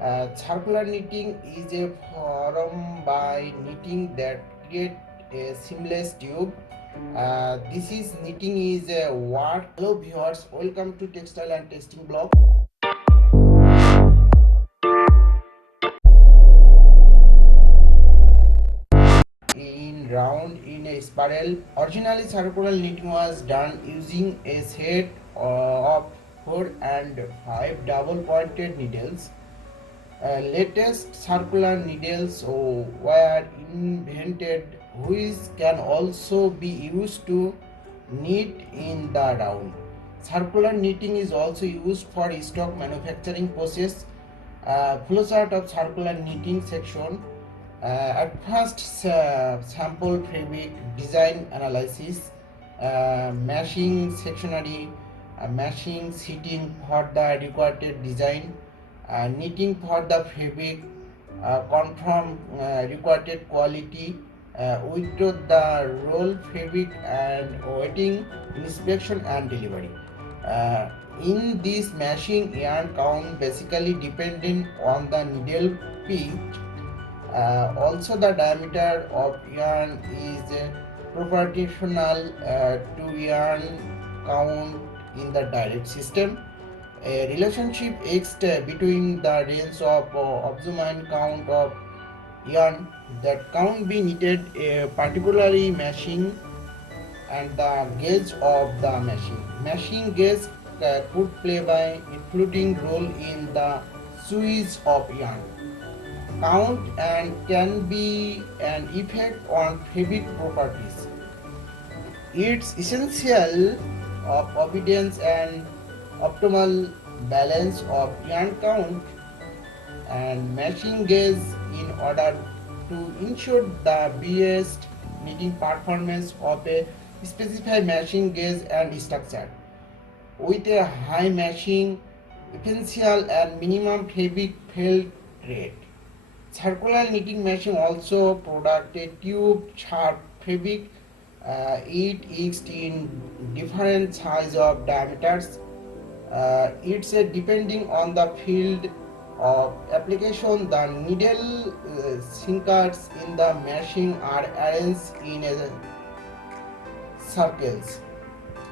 Circular knitting is a form by knitting that create a seamless tube. This is knitting is a work. Hello viewers, welcome to Textile and Testing Blog. In round in a spiral. Originally, circular knitting was done using a set of 4 and 5 double-pointed needles. Latest circular needles were invented, which can also be used to knit in the round. Circular knitting is also used for stock manufacturing process. Flowchart of circular knitting section. At first, sample fabric design analysis, mashing sectionary, mashing seating for the required design, knitting for the fabric, confirm required quality, withdraw the roll fabric and waiting inspection and delivery. Uh, in this mashing, yarn count basically dependent on the needle pitch. Also, the diameter of yarn is proportional to yarn count in the direct system. A relationship exists between the range of optimum count of yarn that can't be knitted, particularly mashing, and the gauge of the machine. Machine gauge could play by including role in the switch of yarn count and can be an effect on fabric properties. It's essential of obedience and optimal balance of yarn count and machine gauge in order to ensure the best knitting performance of a specified machine gauge and structure. With a high machine potential and minimum fabric fill rate. Circular knitting machine also product a tube sharp fabric. It exists in different size of diameters. It's depending on the field of application. The needle sinkers in the machine are arranged in circles.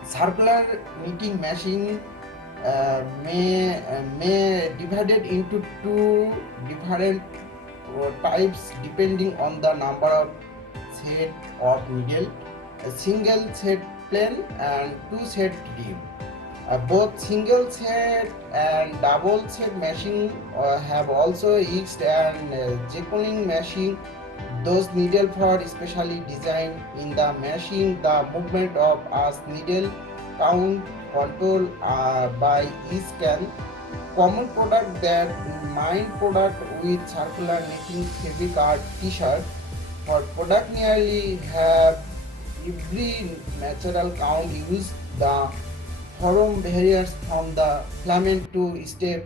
Circular knitting machine may divided into two different types depending on the number of set of needle. A single set plain and two set deep. Both single set and double set machine have also used and Jekyll machine. Those needle for specially designed in the machine. The movement of as needle count control by each can. Common product that mind product with circular knitting fabric art t-shirt. For product nearly have every natural count use the forum varies from the filament to step